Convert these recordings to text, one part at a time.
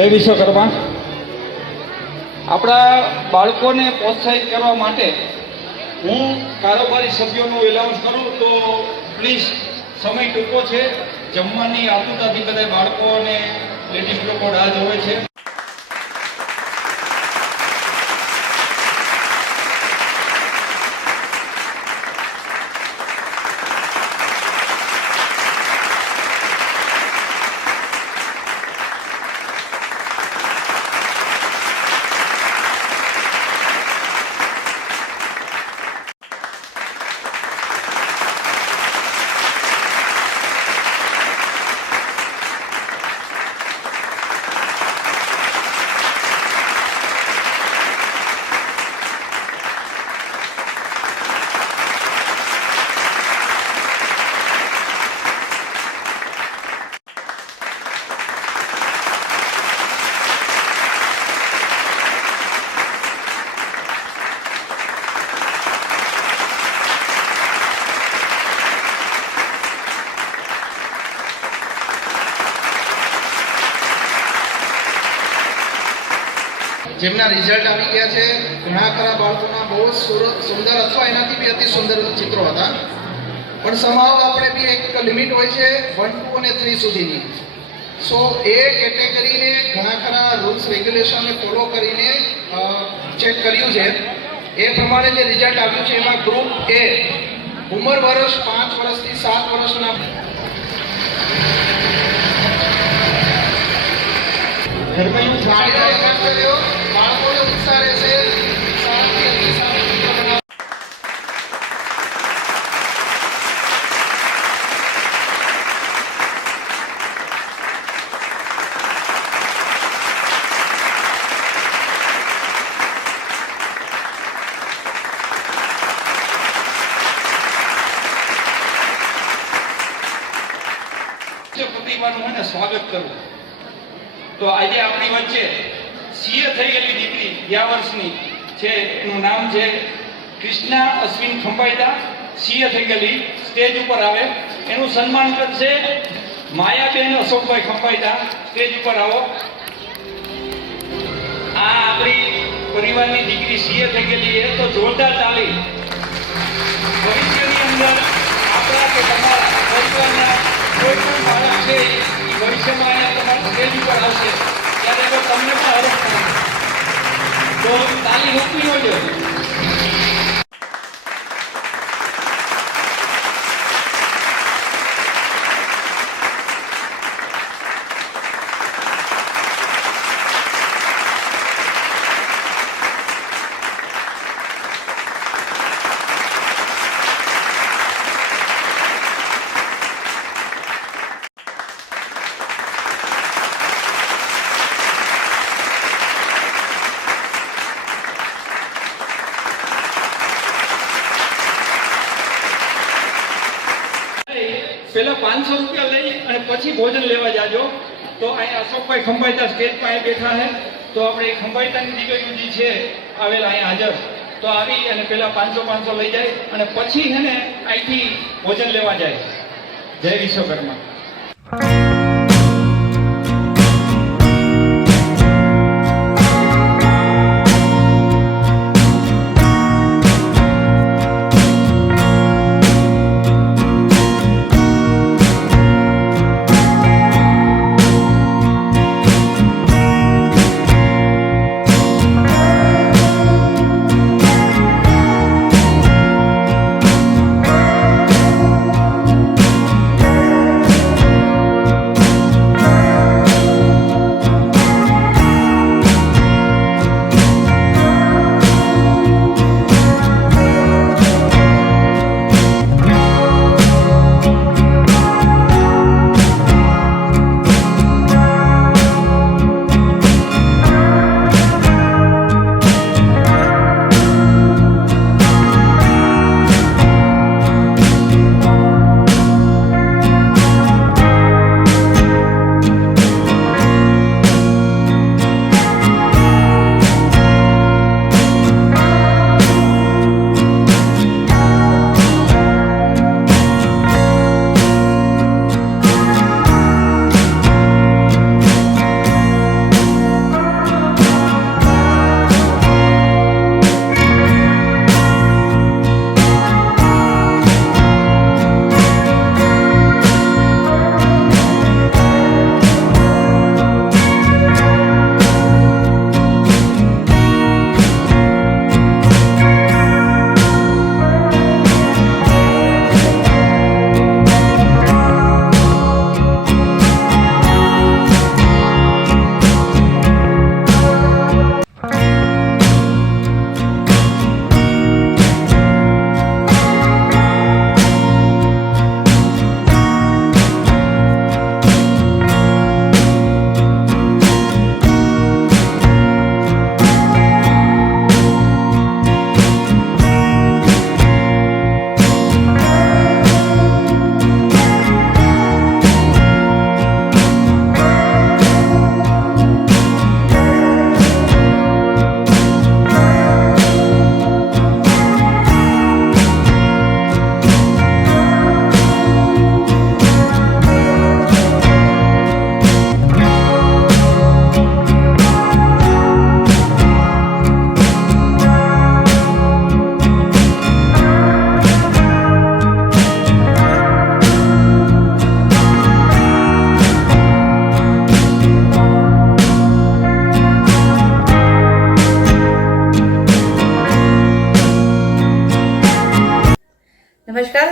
જય વિશ્વકર્મા. આપણા બાળકોને પ્રોત્સાહિત કરવા માટે હું કારોબારી સભ્યોનું એલાઉન્સ કરું તો પ્લીઝ, સમય ટૂંકો છે, જમવાની આતુરતાથી બધા બાળકો અને લેડીઝ લોકો રાહ જોવે છે. જેમના રિઝલ્ટ આવી ગયા છે, ઘણા ખરા બાળકોના બહુ સુંદર અથવા એનાથી બી અતિ સુંદર ચિત્રો હતા, પણ સમાવ આપણે બી એક લિમિટ હોય છે 1, 2 અને 3 સુધીની. સો એ કેટેગરીને ઘણા ખરા રૂલ્સ રેગ્યુલેશનને ફોલો કરીને ચેક કર્યું છે. એ પ્રમાણે જે રિઝલ્ટ આવ્યું છે એમાં ગ્રુપ એ ઉંમર વર્ષ 5 વર્ષથી 7 વર્ષના બાળકોને ઉત્સાહ રહેશે. પ્રતિભાનું મને સ્વાગત કરવું. તો આજે આપણી વચ્ચે સીએ થઈ ગયેલી દીકરી 11 વર્ષની છે, એનું નામ છે કૃષ્ણા અશ્વિન ખંભાઈતા. સીએ થઈ ગયેલી સ્ટેજ ઉપર આવે, એનું સન્માન કરશે માયાબેન અશોકભાઈ ખંભાઈતા. સ્ટેજ ઉપર આવો. આ આપણી પરિવારની દીકરી સીએ થઈ ગયેલી એ તો જોરદાર તાલી. ભવિષ્યની અંદર આપણા કે તમારા પરિવારના કોઈ પણ બાળક છે એ ભવિષ્યમાં અહીંયા તમારા સ્ટેજ ઉપર આવશે ત્યારે તો તમને પણ હરખ થાય, તો તાલી રોકવી ન જોઈએ. પહેલા 500 રૂપિયા લઈ અને પછી ભોજન લેવા જાજો. તો અહીંયા અશોકભાઈ ખંભાઈતા સ્ટેજ પાસે બેઠા છે, તો આપણે ખંભાઈતાની દીકરીઓ જે છે આવેલા અહીંયા હાજર, તો આવી અને પહેલા 500 લઈ જાય અને પછી એને અહીંથી ભોજન લેવા જાય. જય વિશ્વકર્મા.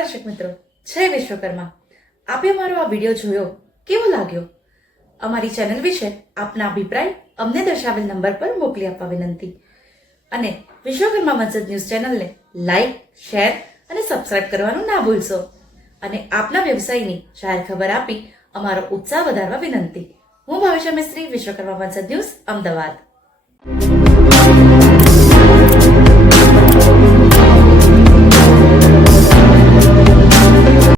દર્શક મિત્રો, જય વિશ્વકર્મા. આપે અમારો આ વિડીયો જોયો, કેવો લાગ્યો? અમારી ચેનલ વિશે આપના અભિપ્રાય અમને દર્શાવેલ નંબર પર મોકલી આપવા વિનંતી. અને વિશ્વકર્મા વંશજ ન્યૂઝ ચેનલને લાઈક, શેર અને સબસ્ક્રાઇબ કરવાનું ના ભૂલશો. અને આપના વ્યવસાયની જાહેર ખબર આપી અમારો ઉત્સાહ વધારવા વિનંતી. હું ભાવેશા મિસ્ત્રી, વિશ્વકર્મા વંશજ ન્યૂઝ, અમદાવાદ.